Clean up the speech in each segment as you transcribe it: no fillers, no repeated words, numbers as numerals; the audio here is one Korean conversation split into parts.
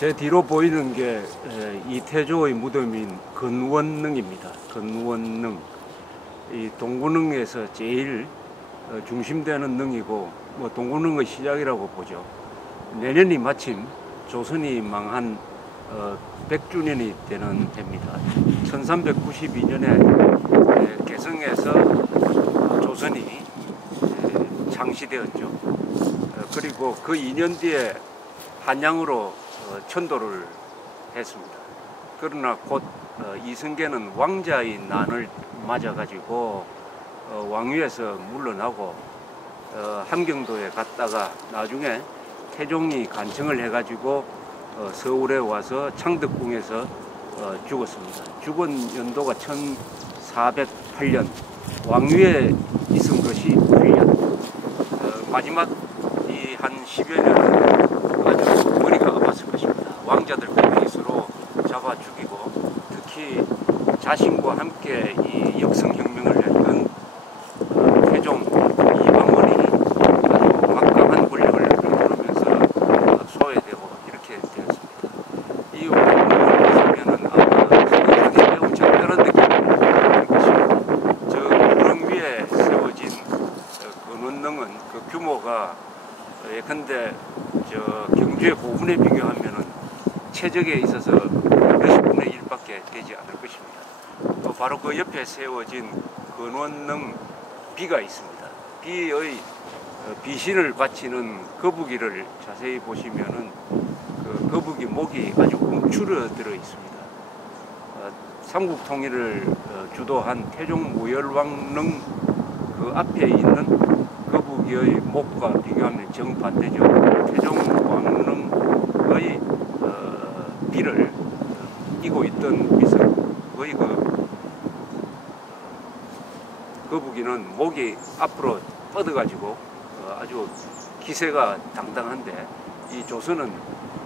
제 뒤로 보이는 게 이태조의 무덤인 근원릉입니다. 근원릉. 이 동구릉에서 제일 중심되는 능이고 동구릉의 시작이라고 보죠. 내년이 마침 조선이 망한 100주년이 되는 해입니다. 1392년에 개성에서 조선이 창시되었죠. 그리고 그 2년 뒤에 한양으로 천도를 했습니다. 그러나 곧 이승계는 왕자의 난을 맞아가지고 왕위에서 물러나고 함경도에 갔다가 나중에 태종이 간청을 해가지고 서울에 와서 창덕궁에서 죽었습니다. 죽은 연도가 1408년, 왕위에 있은 것이 8년. 마지막 이 한 10여 년은 아주 머리가 아팠을 것입니다. 왕자들까지 스스로 잡아 죽이고, 특히 자신과 함께 이 역성혁명을 했던 태종 이방원이 아주 막강한 권력을 이루면서 소외되고 이렇게 되었습니다. 이 왕국을 보시면은 아마 상당히 매우 적절한 느낌을 받을 것입니다. 저 구릉 위에 세워진 근원릉은 그 규모가 예컨대 저 경주의 고분에 비교하면은 최적에 있어서 몇십 분의 1밖에 되지 않을 것입니다. 또 바로 그 옆에 세워진 근원릉 비가 있습니다. 비의 비신을 바치는 거북이를 자세히 보시면은 그 거북이 목이 아주 움츠러들어 있습니다. 삼국 통일을 주도한 태종 무열왕릉 그 앞에 있는 거북이의 목과 비교하면 정반대죠. 태종 왕릉의 비를 이고 있던 비석의 그 거북이는 목이 앞으로 뻗어가지고 아주 기세가 당당한데, 이 조선은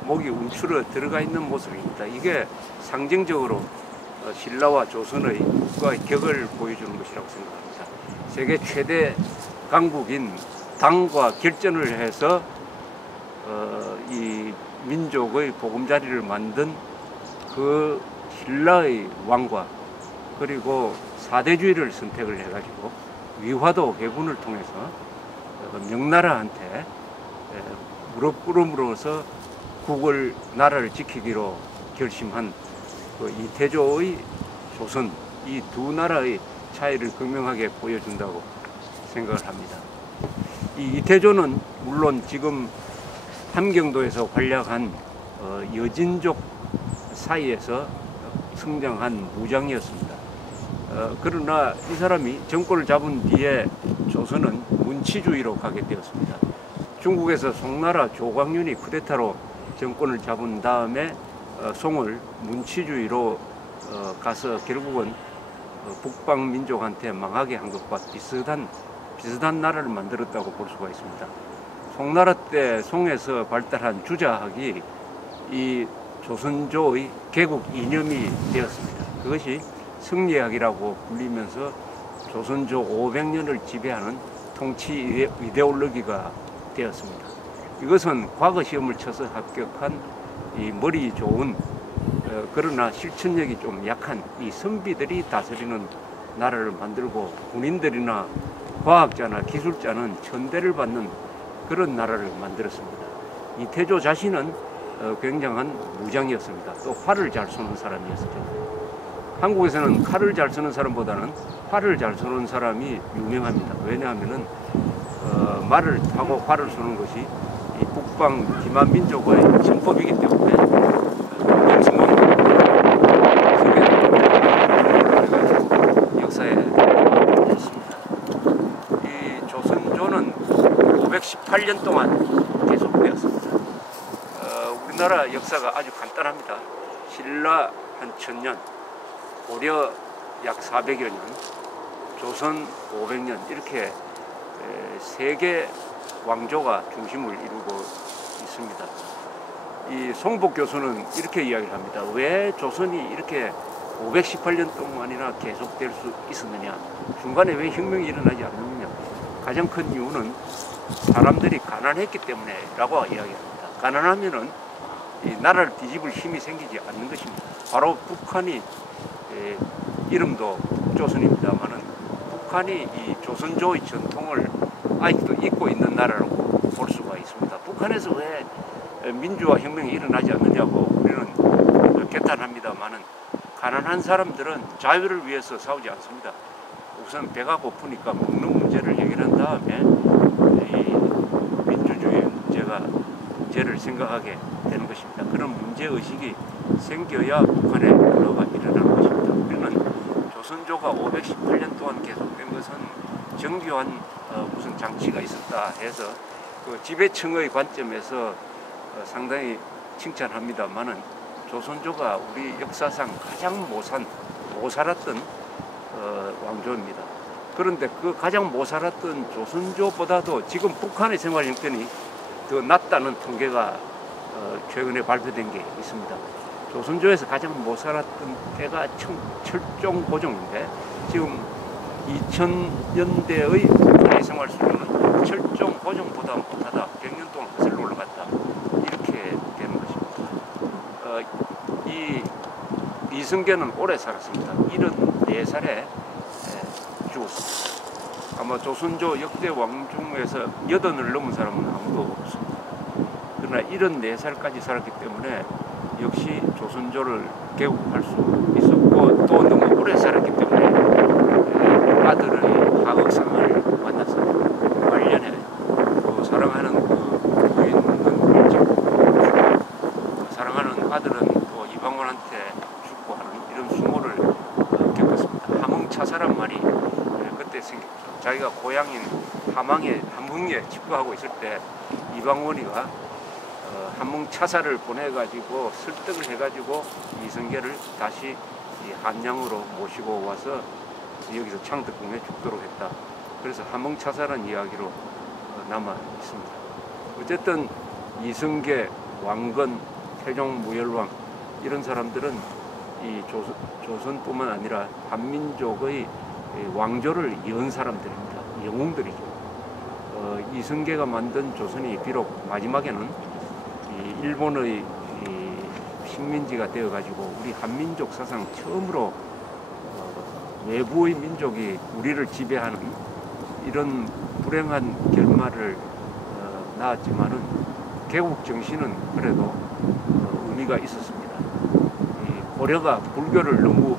목이 움츠러 들어가 있는 모습입니다. 이게 상징적으로 신라와 조선의 국가의 격을 보여주는 것이라고 생각합니다. 세계 최대 강국인 당과 결전을 해서 이 민족의 보금자리를 만든 그 신라의 왕과, 그리고 사대주의를 선택을 해가지고 위화도 회군을 통해서 명나라한테 무릎 꿇음으로써 국을, 나라를 지키기로 결심한 그 이태조의 조선, 이 두 나라의 차이를 극명하게 보여준다고 생각을 합니다. 이 이태조는 물론 지금 함경도에서 활약한 여진족 사이에서 성장한 무장이었습니다. 그러나 이 사람이 정권을 잡은 뒤에 조선은 문치주의로 가게 되었습니다. 중국에서 송나라 조광윤이 쿠데타로 정권을 잡은 다음에 송을 문치주의로 가서 결국은 북방 민족한테 망하게 한 것과 비슷한 나라를 만들었다고 볼 수가 있습니다. 송나라 때 송에서 발달한 주자학이 이 조선조의 개국 이념이 되었습니다. 그것이 승리학이라고 불리면서 조선조 500년을 지배하는 통치 이데올로기가 되었습니다. 이것은 과거 시험을 쳐서 합격한 이 머리 좋은 그러나 실천력이 좀 약한 이 선비들이 다스리는 나라를 만들고, 군인들이나 과학자나 기술자는 천대를 받는 그런 나라를 만들었습니다. 이태조 자신은 굉장한 무장이었습니다. 또 활을 잘 쏘는 사람이었죠. 한국에서는 칼을 잘 쓰는 사람보다는 활을 잘 쏘는 사람이 유명합니다. 왜냐하면은 말을 타고 활을 쏘는 것이 이 북방 기만 민족의 전법이기 때문에 역사에 있습니다. 이 조선조는 518년 동안 계속되었습니다. 우리나라 역사가 아주 간단합니다. 신라 한 1000년, 고려 약 400여 년, 조선 500년, 이렇게 세 개 왕조가 중심을 이루고 있습니다. 이 송복 교수는 이렇게 이야기를 합니다. 왜 조선이 이렇게 518년 동안이나 계속될 수 있었느냐, 중간에 왜 혁명이 일어나지 않느냐. 가장 큰 이유는 사람들이 가난했기 때문에 라고 이야기합니다. 가난하면은 이 나라를 뒤집을 힘이 생기지 않는 것입니다. 바로 북한이 이름도 조선입니다만은 북한이 이 조선조의 전통을 아직도 잊고 있는 나라라고 볼 수가 있습니다. 북한에서 왜 민주화 혁명이 일어나지 않느냐고 우리는 개탄합니다만은 가난한 사람들은 자유를 위해서 싸우지 않습니다. 우선 배가 고프니까 먹는 문제를 해결한 다음에 이 민주주의 문제를 생각하게 되는 것입니다. 그런 문제의식이 생겨야 북한에 변화가 일어나는 것입니다. 우리는 조선조가 518년 동안 계속된 것은 정교한 무슨 장치가 있었다 해서 그 지배층의 관점에서 상당히 칭찬합니다만은 조선조가 우리 역사상 가장 못 살았던 왕조입니다. 그런데 그 가장 못 살았던 조선조보다도 지금 북한의 생활 형편이 더 낫다는 통계가 최근에 발표된 게 있습니다. 조선조에서 가장 못 살았던 때가 철종고종인데 지금 2000년대의 북한의 생활 수준은 철종고종보다 못하다. 100년 동안 거슬러 올라갔다. 이렇게 되는 것입니다. 이승계는 오래 살았습니다. 74살에 죽었습니다. 아마 조선조 역대 왕 중에서 80을 넘은 사람은 아무도 없습니다. 그러나 74살까지 살았기 때문에 역시 조선조를 개국할 수 있었고 또 너무 오래 살았기 때문에 아들의 하극상을 만나서 말년에 사랑하는 부인은 죽고 사랑하는 아들은 또 이방원한테 죽고 하는 이런 수모를 겪었습니다. 함흥차사란 말이 그때 생겼죠. 자기가 고향인 함흥에 집거하고 있을 때 이방원이가 함흥차사를 보내가지고 설득을 해가지고 이성계를 다시 한양으로 모시고 와서 여기서 창덕궁에 죽도록 했다. 그래서 함흥차사라는 이야기로 남아 있습니다. 어쨌든 이성계, 왕건, 태종 무열왕 이런 사람들은 이 조선뿐만 아니라 한민족의 왕조를 이은 사람들입니다. 영웅들이죠. 이성계가 만든 조선이 비록 마지막에는 일본의 식민지가 되어가지고 우리 한민족 사상 처음으로 외부의 민족이 우리를 지배하는 이런 불행한 결말을 낳았지만은 개국 정신은 그래도 의미가 있었습니다. 고려가 불교를 너무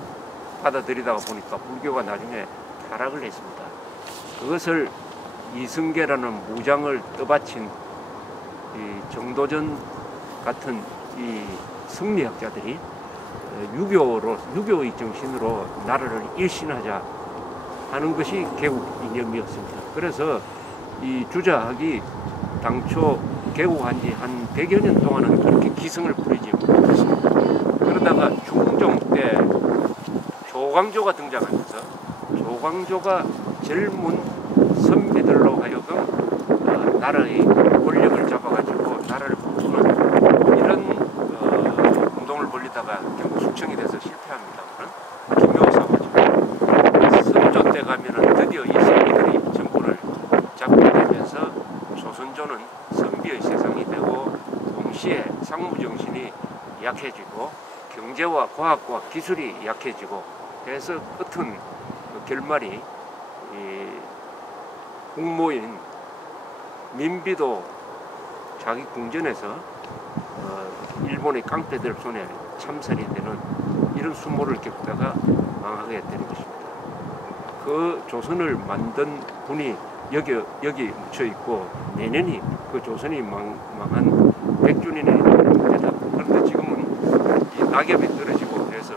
받아들이다가 보니까 불교가 나중에 타락을 했습니다. 그것을 이승계라는 무장을 떠받친 정도전 같은 이 승리학자들이 유교의 정신으로 나라를 일신하자 하는 것이 개국 이념이었습니다. 그래서 이 주자학이 당초 개국한 지 한 100여 년 동안은 그렇게 기승을 부리지 못했습니다. 그러다가 중종 때 조광조가 등장하면서 조광조가 젊은 선비들로 하여금 나라의 권력을 잡아가지고 나라를 바꾸는 이런 운동을 벌리다가 결국 숙청이 돼서 실패합니다만 김효사가 선조 때 가면은 드디어 이 선비들이 정권을 잡게 되면서 조선조는 선비의 세상이 되고 동시에 상무정신이 약해지고 경제와 과학과 기술이 약해지고 해서 끝은 결말이 국모인 민비도 자기 궁전에서 일본의 깡패들 손에 참살이 되는 이런 수모를 겪다가 망하게 되는 것입니다. 그 조선을 만든 분이 여기 묻혀 있고 내년이 그 조선이 망한 100주년이 됩니다. 그런데 지금은 이 낙엽이 떨어지고 해서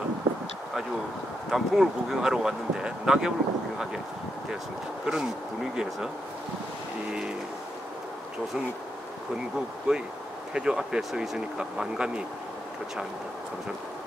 아주 단풍을 구경하러 왔는데 낙엽을 구경하게 되었습니다. 그런 분위기에서 이 조선 건국의 태조 앞에 서 있으니까 만감이 교차합니다. 감사합니다.